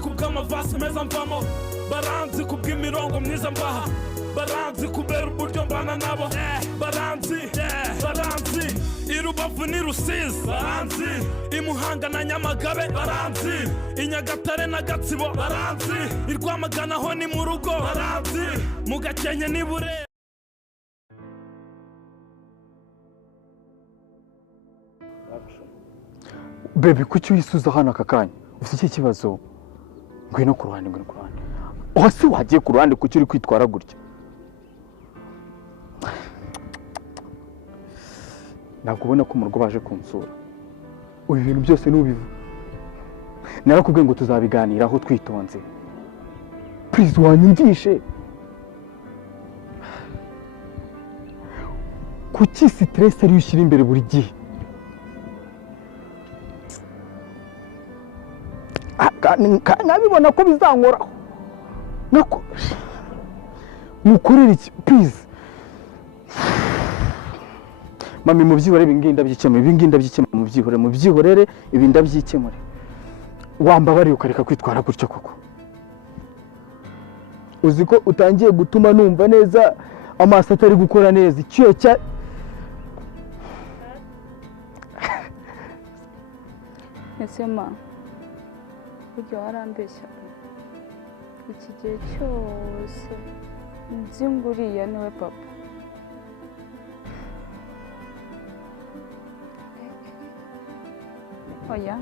kubw'amavasi meza mvamo baranzi kubw'imirongo myiza mbaha baranzi kubera uburyo mbana nabo baranzi irubavu ni Rusizi baranzi imuhanga na Nyamagabe baranzi iNyagatare na Gatsibo baranzi irwamagana ho ni mu rugo baranzi mu Gakenke ni Burera. Baby kuki wisuza hano akakanya ufite iki kibazo ngwino ku ruhande hasi wagiye ku ruhande kuki uri kwitwara gutya nakubona ko mu rugo baje kunsura uyu bintu byose nubivu narakubwiye ngo tuzabiganiraho twitonze please wanyumvishe kuki stress ari ushyira imbere buri gihe nabibona ko bizankoraho mukorere iki please mami mubyihorere ibingi ndabyikemura mubyihorere ibi ndabyikemure wambabariye ukareka kwitwara gutyo koko uzi ko utangiye gutuma numva neza amaso atari gukora neza icyuya cya Esema burya warambeshya iki gihe cyose nzi nguriya niwe papa oya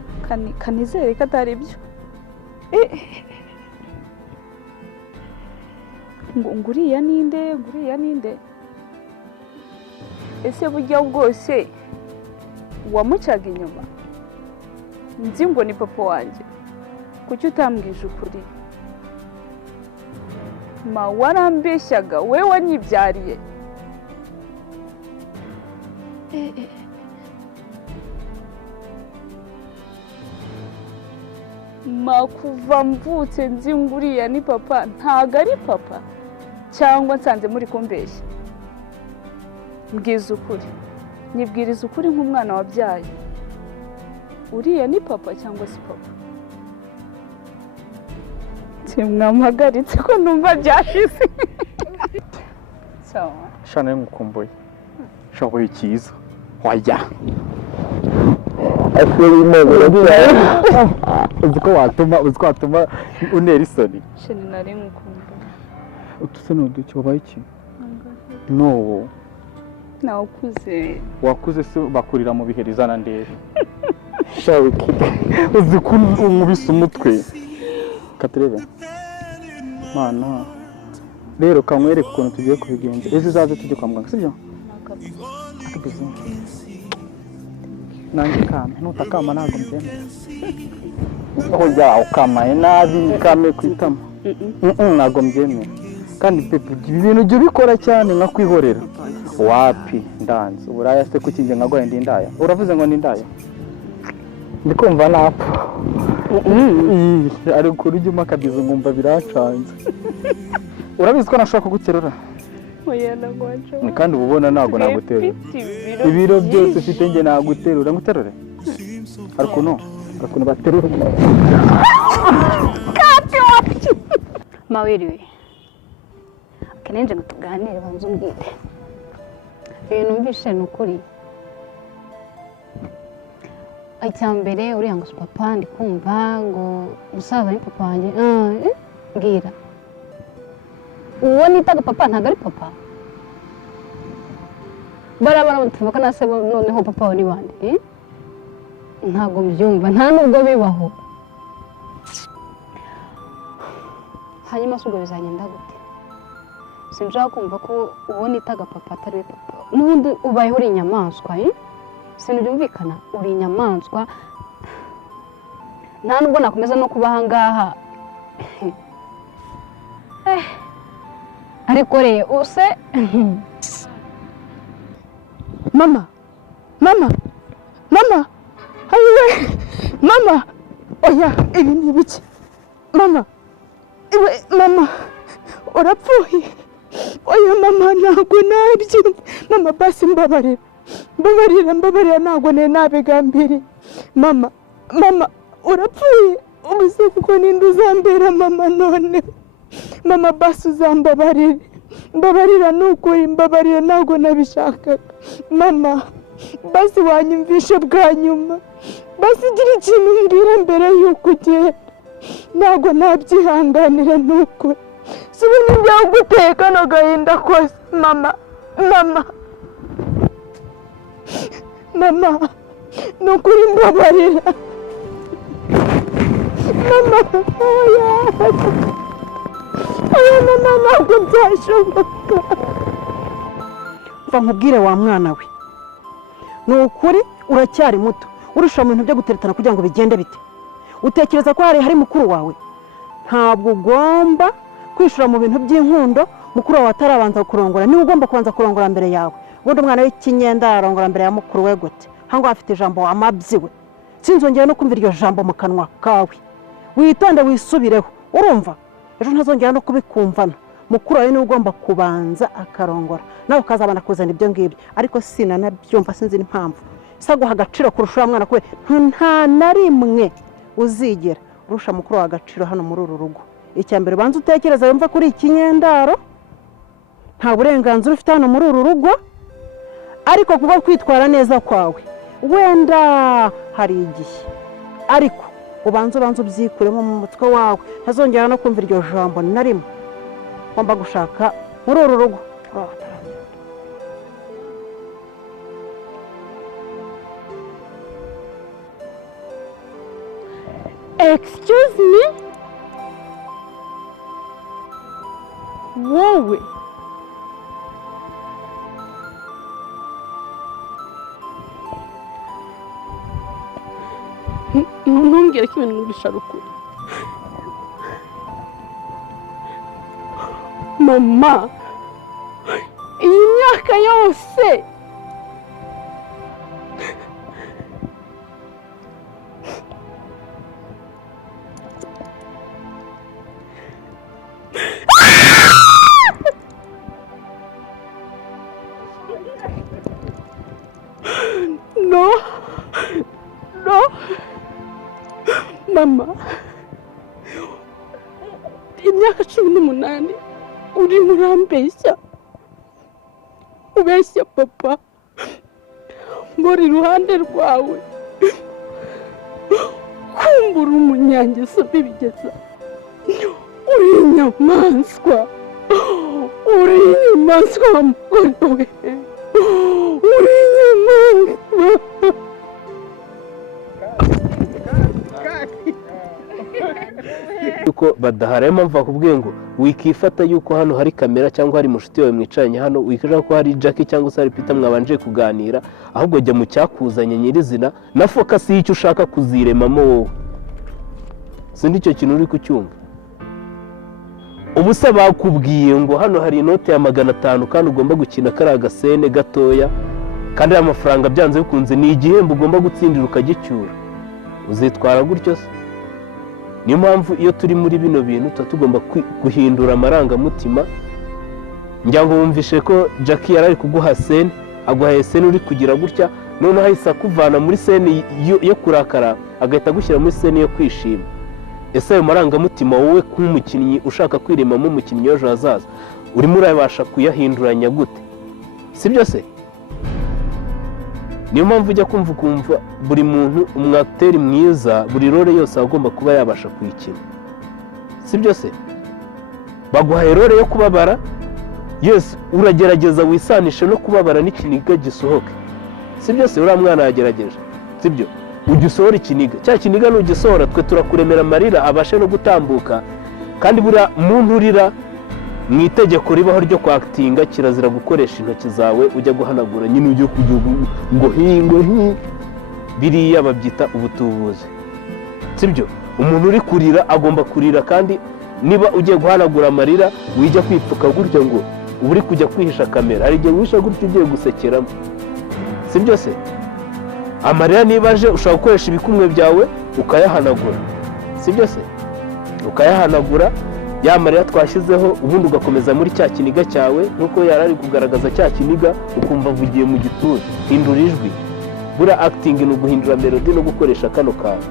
kanizere ko atari ibyo ngo nguriya ninde ese burya bwose wamucaga inyuma nzi ngo ni papa wanjye kuki utambwije ukuri ma warambeshyaga we wanyibyariye ma kuva mvutse nzi nguriya ni papa ntago ari papa cyangwa nsanze muri kumbeshya mbwiza ukuri nyibwiriza ukuri nk'umwana wabyaye uriya ni papa cyangwa si papa mwamuhagaritse ko numva byashize sawa shana y'umukumbuye shaboye cyiza wajya uzi ko watuma unera isoni sheni nari ngukumbuye utuse n'uduki wabaye iki no nawukuze wakuze se bakurira mu biherizana ndere shawiki uzi ko umubise umutwe katurebe mana rero kamwereka ukuntu tugiye kubigenza ejo uzaze tujye kwa muganga sibyo akabizi nanjye kame nutakama ntabwo mbyemera aho jya ukamaye nabi kame kwitama ntabwo mbyemera kandi pepe ibi bintu ujye ubikora cyane nka kwihorera wapi ndanze uburaya se kuki njye nkagwaye ndi indaya uravuze ngo ndi indaya ndikumva napfa ariko urujya akabizo ngumva biracanze urabizi ko nashaka kuguterura kandi ubona ntabwo naguterura ibiro byose ufite njye naguterura nguterure ariko no gakuntu baterura mawiriwe kenenje ngo tuganire banze umbwire ibintu mbishe ni ukuri icyambere uriya ngo papa ndi kumva ngo musaza ni papa wanjye mbwira uwo nitaga papa ntabwo ari papa barabara tuvuga na se noneho papa ni bande ntabwo mbyumva nta nubwo bibaho hanyuma se ubwo bizagenda gute sinshaka kumva ko uwo nitaga papa atari papa n'ubundi ubayeho uri inyamaswa sinabyumvikana uri inyamaswa nta nubwo nakomeza no kuba aha ngaha ariko rero use mama hayiwe mama oya ibi ni ibiki mama urapfuye oya mama ntabwo nabyumva mama basi mbabarira ntabwo nabigambiriye mama urapfuye ubu se kuko ninde uzambera mama none mama basi uzambabarira mbabarira n'ukuri mbabarira ntabwo nabishakaga mama basi wanyumvishe bwa nyuma basi gira ikintu mbwira mbere y'uko ugenda ntabwo nabyihanganira n'ukuri si ubu nibyo guteye kano gahinda kose mama n'ukuri mbabarira mama oya mama ntabwo byashoboka mva nkubwire wa mwana we ni ukuri uracyari muto urusha mu bintu byo guteretana kugira ngo bigende bite utekereza ko hari mukuru wawe ntabwo ugomba kwishura mu bintu by'inkundo mukuru wawe atarabanza kurongora niwe ugomba kubanza kurongora mbere yawe ubundi umwana w'ikinyenda arongora mbere ya mukuru we gute hangwa afite ijambo wamabyiwe sinzongera no kumva iryo jambo mu kanwa kawe witonde wisubireho urumva ejo ntazongera no kubikumvana mukuru wawe niwe ugomba kubanza akarongora nawe ukazabana kuzana ibyo ngibyo ariko sinanabyumva sinzi n'impamvu isaguha agaciro kurusha uwo mwana kubera nta na rimwe uzigera urusha mukuru wawe agaciro hano muri uru rugo icya mbere ubanza utekereza wumva kuri ikinyendaro nta burenganzira ufite hano muri uru rugo ariko kuba kwitwara neza kwawe wenda hari igihe ariko ubanza ubyikuremo mu mutwe wawe ntazongera no kumva iryo jambo na rimwe ugomba gushaka muri uru rugo excuse me wowe ntumbwire ko ibintu nubisha rukuru mama iyi myaka yose no mama imyaka 18 urimo urambeshya ubeshya papa muri iruhande rwawe kumbura umunyangeso bibigeza uri inyamaswa uri mugore we uri inyamaswa yuko badahari mpamvu bakubwiye ngo wikifata yuko hano hari kamera cyangwa hari mushuti wawe mwicaranye hano wikira ko hari Jackie cyangwa se hari Peter mwabanje kuganira ahubwo jya mu cyakuzanye nyirizina na focus y'icyo ushaka kuziremamo wowe sindi icyo kintu uri kucyumva ubuse bakubwiye ngo hano hari inote ya 500 kandi ugomba gukina kari agasene gatoya kandi amafaranga byanze bikunze ni igihembo ugomba gutsindira ukagicyura uzitwara gutyo se niyo mpamvu iyo turi muri bino bintu tuba tugomba guhindura amarangamutima njya ngo wumvishe ko Jackie yari ari kuguha sene aguhaye sene uri kugira gutya none ahise akuvana muri sene yo kurakara agahita agushyira muri sene yo kwishima ese ayo marangamutima wowe nk'umukinnyi ushaka kwiremamo umukinnyi w'ejo hazaza urimo urabasha kuyahinduranya gute sibyo se niyo mpamvu ujya kumva buri muntu umwateri mwiza buri role yose agomba kuba yabasha kuyikina sibyo se baguhaye role yo kubabara yes uragerageza wisanishe no kubabara n'ikiniga gisohoke sibyo se uriya mwana yagerageje sibyo ujya usohora ikiniga cya kiniga nugisohora twe turakuremera amarira abashe no gutambuka kandi buriya muntu urira mu itegeko ribaho ryo kwakitinga kirazira gukoresha intoki zawe ujya guhanagura nyine ujye ngo biriya babyita ubutubuzi sibyo umuntu uri kurira agomba kurira kandi niba ugiye guhanagura amarira wijya kwipfuka gutya ngo uba uri kujya kwihisha kamera hari igihe wisha gutya ugiye gusekeramo sibyo se amarira niba aje ushobora gukoresha ibikumwe byawe ukayahanagura sibyo se ukayahanagura ya marira twashyizeho ubundi ugakomeza muri cya kiniga cyawe nk'uko yari ari kugaragaza cya kiniga ukumva avugiye mu gituza hindura ijwi buriya akitingi ni uguhindura melodi no gukoresha kano kantu